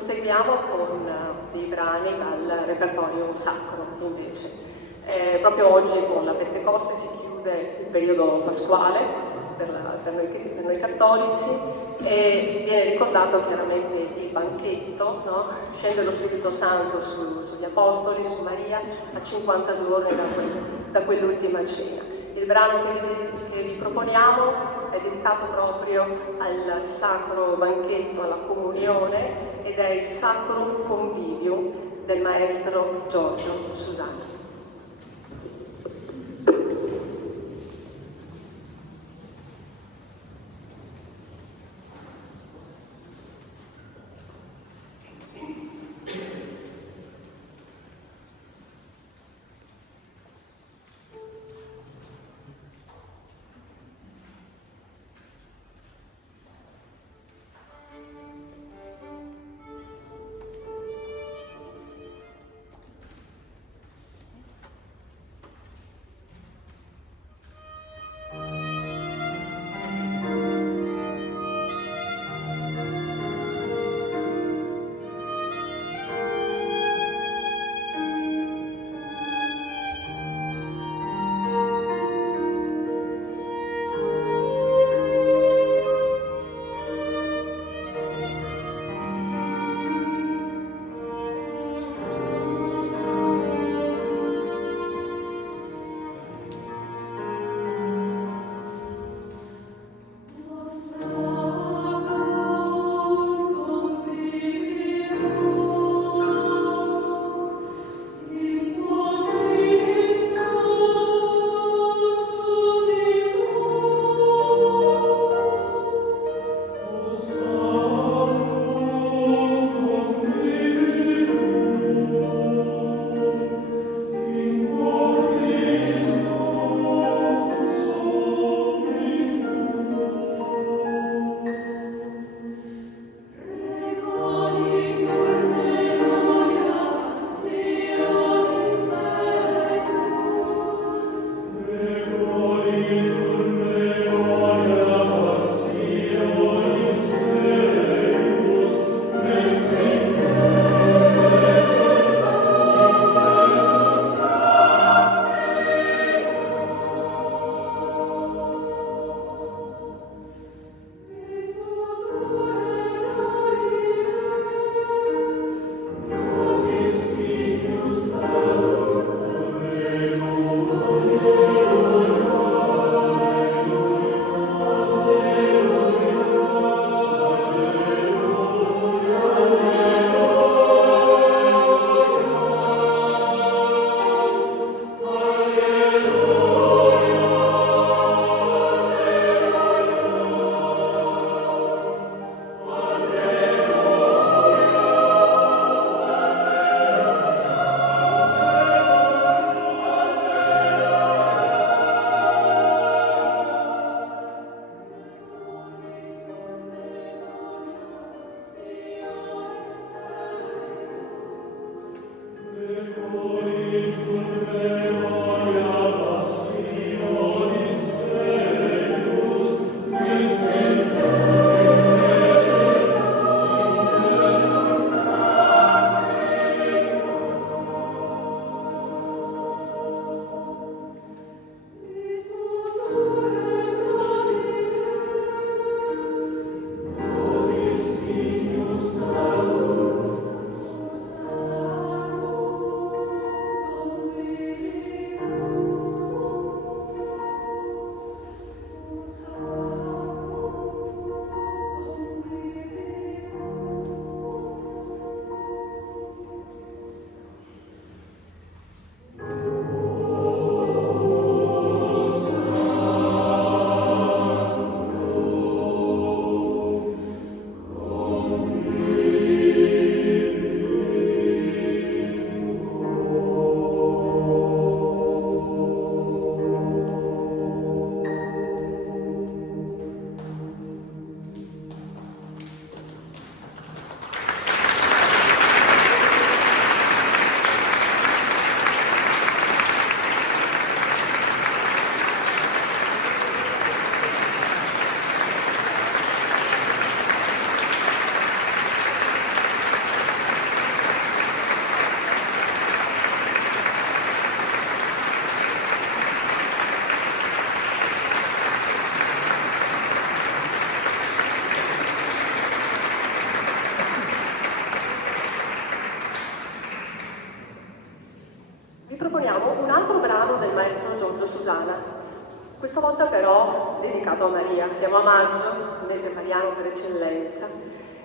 proseguiamo con dei brani dal repertorio sacro, invece. Proprio oggi con la Pentecoste si chiude il periodo pasquale per noi cattolici e viene ricordato chiaramente il banchetto, no? Scende lo Spirito Santo sugli Apostoli, su Maria, a 50 giorni da quell'ultima cena. Il brano che vi proponiamo è dedicato proprio al sacro banchetto, alla comunione, ed è il Sacrum Convivium del maestro Giorgio Susani. Susana. Questa volta però dedicato a Maria. Siamo a maggio, il mese mariano per eccellenza,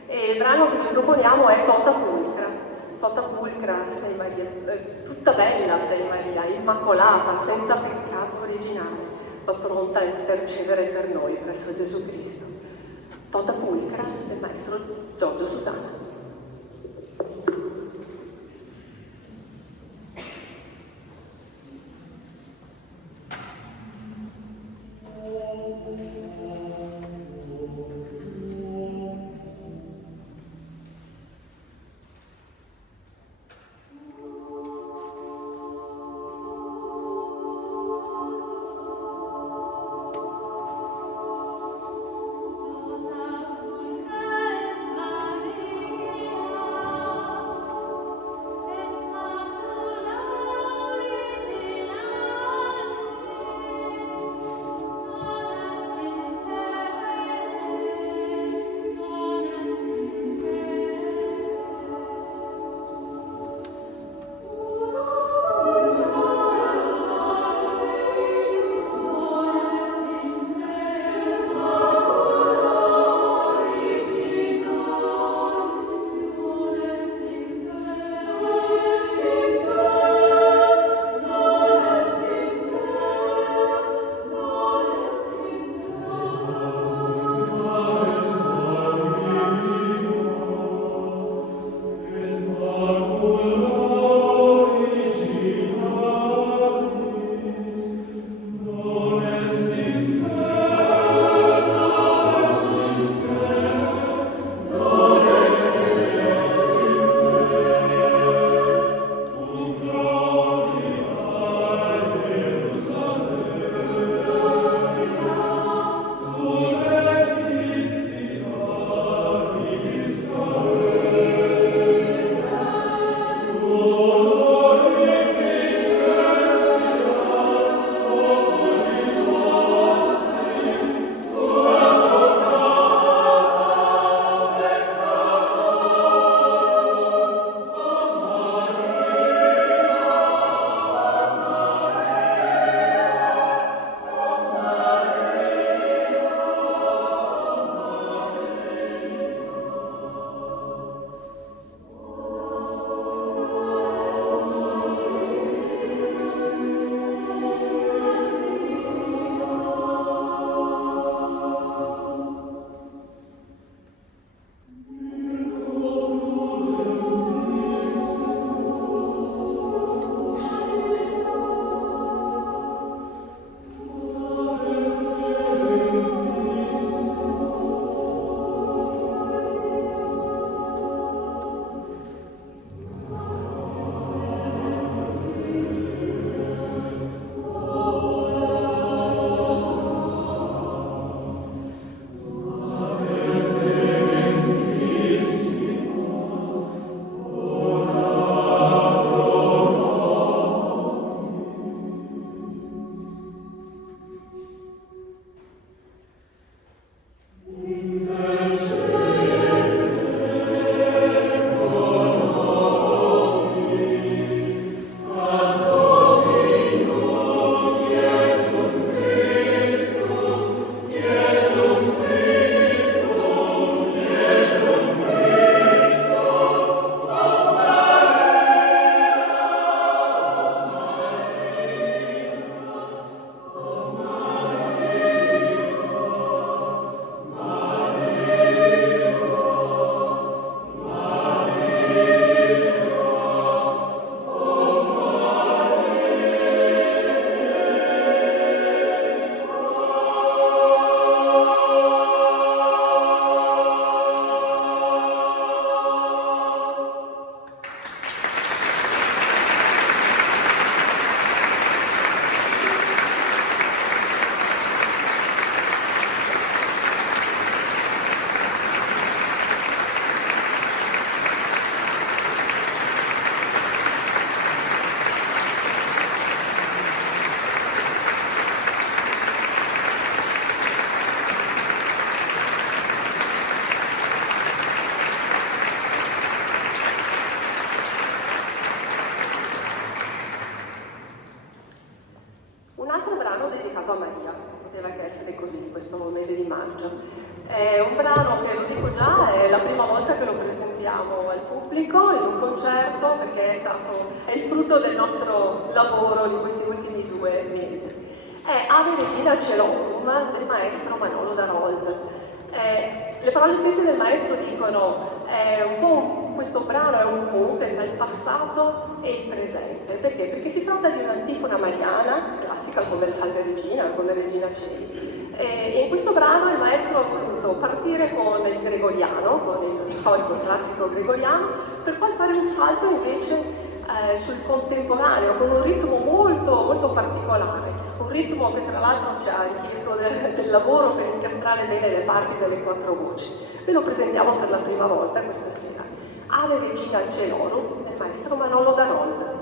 e il brano che vi proponiamo è Tota Pulcra. Tota Pulcra, sei Maria, tutta bella sei Maria, immacolata, senza peccato originale, ma pronta a intercedere per noi presso Gesù Cristo. Tota Pulcra del maestro Giorgio Susana. Maria, brano che, lo dico già, è la prima volta che lo presentiamo al pubblico in un concerto, perché è il frutto del nostro lavoro di questi ultimi 2 mesi. È Ave Regina Celorum del maestro Manolo Darold. Le parole stesse del maestro dicono questo brano è un ponte tra il passato e il presente. Perché? Perché si tratta di un'antifona mariana, classica come il Salve Regina, come Regina Celi. E in questo brano il maestro ha voluto partire con il gregoriano, con il storico classico gregoriano, per poi fare un salto invece sul contemporaneo, con un ritmo molto, molto particolare, un ritmo che tra l'altro ci ha richiesto del lavoro per incastrare bene le parti delle 4 voci. Ve lo presentiamo per la prima volta questa sera. Ave Regina Celorum del maestro Manolo Darold.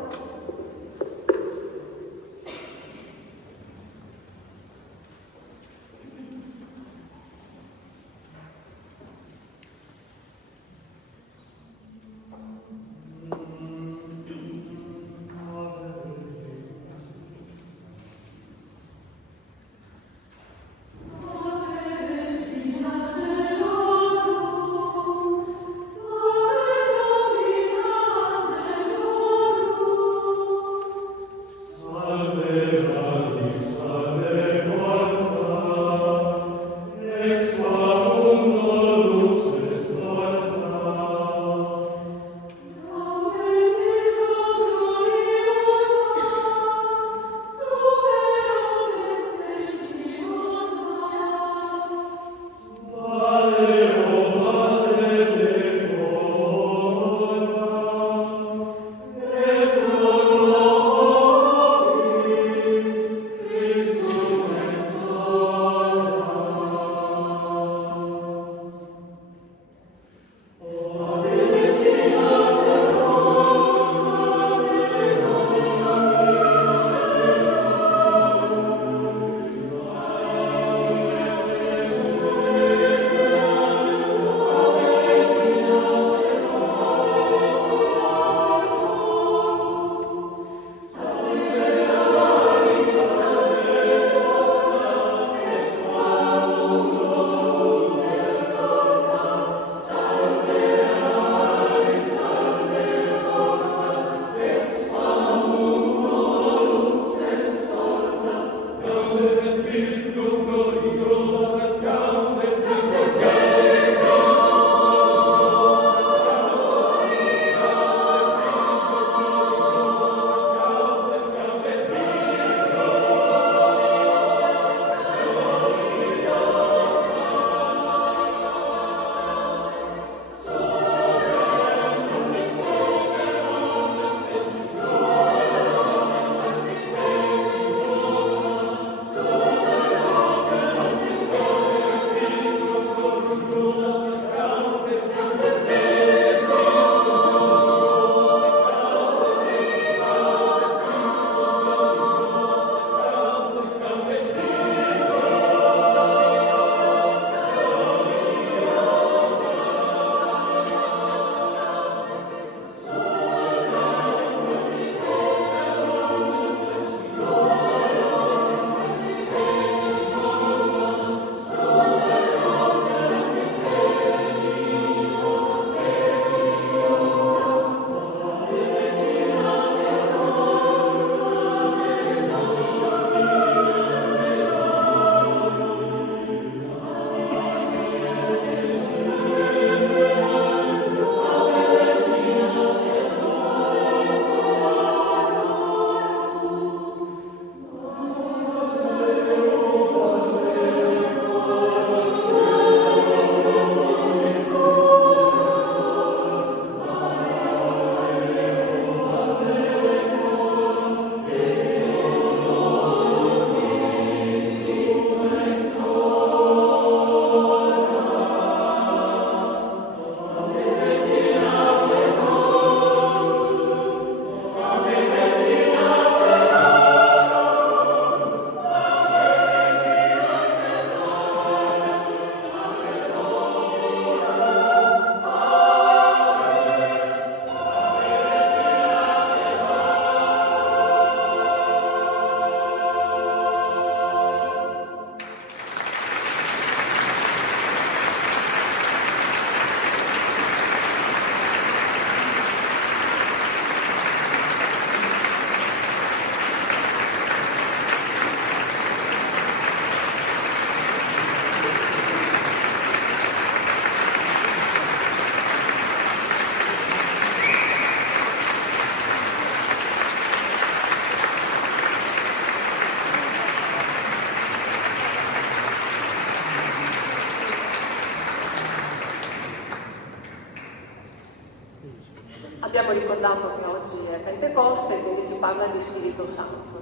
Abbiamo ricordato che oggi è Pentecoste, quindi si parla di Spirito Santo.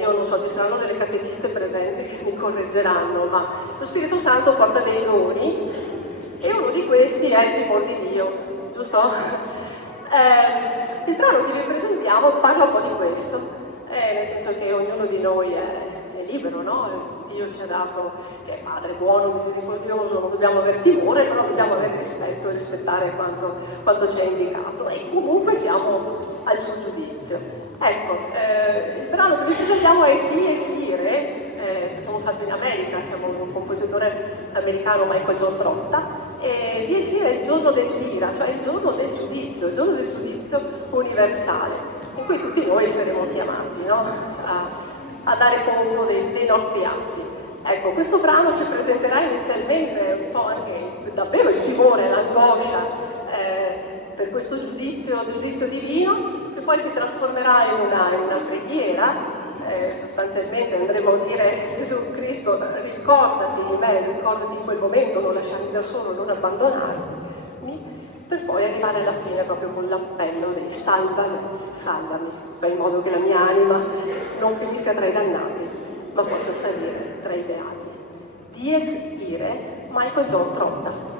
Io non so, ci saranno delle catechiste presenti che mi correggeranno, ma lo Spirito Santo porta dei doni e uno di questi è il timore di Dio, giusto? Il brano che vi presentiamo parla un po' di questo, nel senso che ognuno di noi è libero, no? Dio ci ha dato che è Padre buono, misericordioso, non dobbiamo avere timore, però dobbiamo avere rispetto e rispettare quanto ci è indicato e comunque siamo al suo giudizio. Ecco, il brano che vi presentiamo è Di e Sire, facciamo un salto in America, siamo un compositore americano, Michael John Trotta, e Di e Sire è il giorno dell'ira, cioè il giorno del giudizio universale, in cui tutti noi saremo chiamati, no? a dare conto dei nostri atti. Ecco, questo brano ci presenterà inizialmente un po' anche davvero il timore, l'angoscia per questo giudizio divino, che poi si trasformerà in una preghiera. Sostanzialmente andremo a dire: Gesù Cristo, ricordati di me, ricordati in quel momento, non lasciarmi da solo, non abbandonarmi, per poi arrivare alla fine proprio con l'appello del salvami, salvami, fai in modo che la mia anima non finisca tra i dannati, ma possa salire tra i beati. Dies Irae, Michael John Trotta.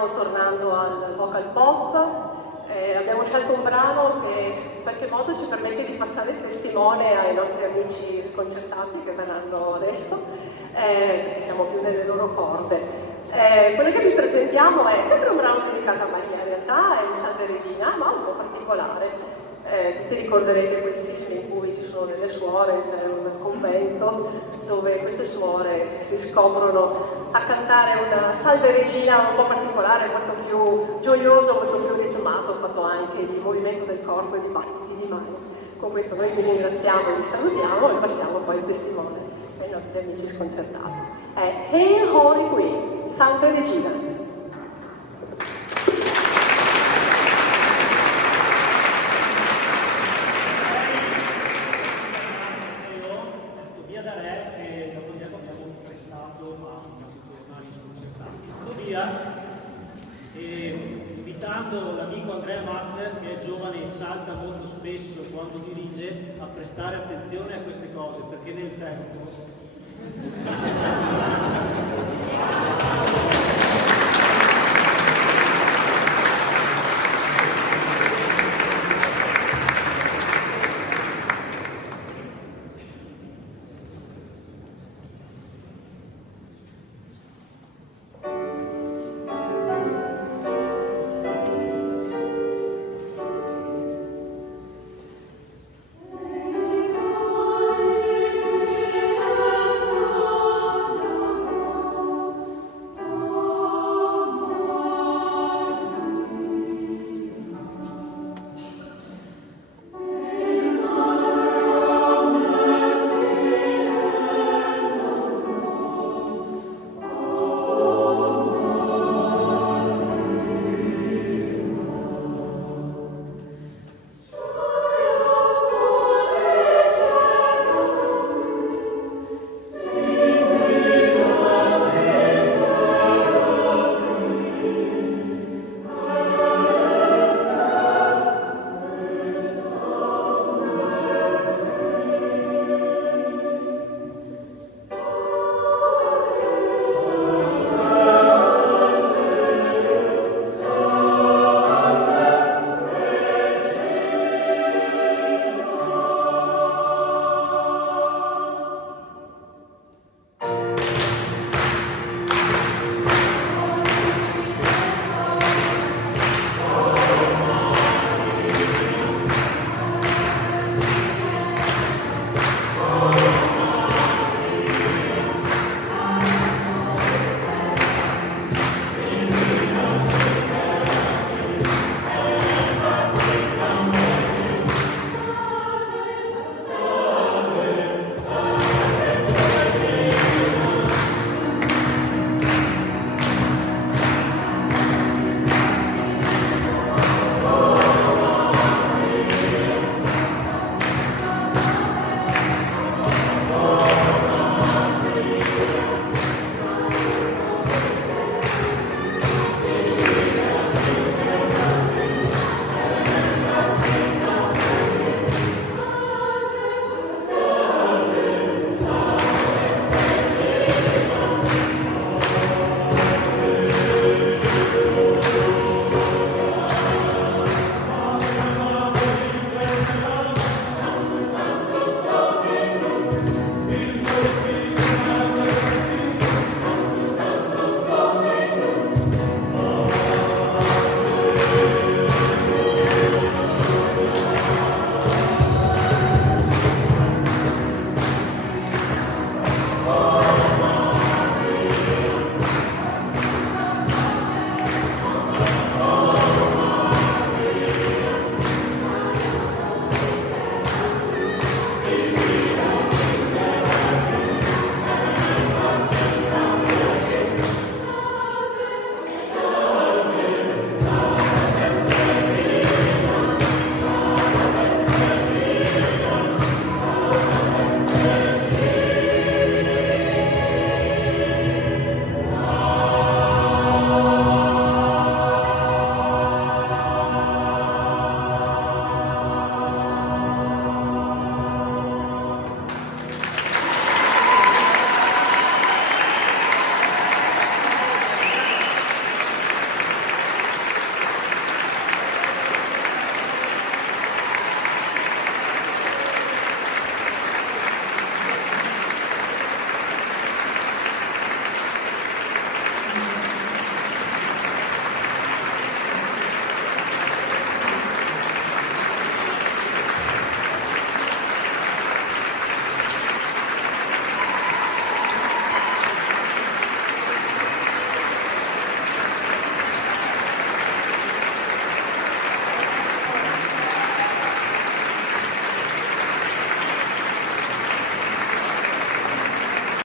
stiamo tornando al vocal pop. Abbiamo scelto un brano che in qualche modo ci permette di passare il testimone ai nostri amici sconcertati che verranno adesso, perché siamo più nelle loro corde. Quello che vi presentiamo è sempre un brano dedicato a Maria, in realtà è un Salve Regina, ma un po' particolare. Tutti ricorderete quel film in cui ci sono delle suore, c'è un convento dove queste suore si scoprono a cantare una Salve Regina un po' particolare, molto più gioioso, molto più ritmato, fatto anche di movimento del corpo e di battiti di mano. Con questo noi vi ringraziamo e vi salutiamo e passiamo poi il testimone ai nostri amici sconcertati. È Hail Holy Queen, Salve Regina. Invitando l'amico Andrea Mazzer, che è giovane e salta molto spesso quando dirige, a prestare attenzione a queste cose, perché nel tempo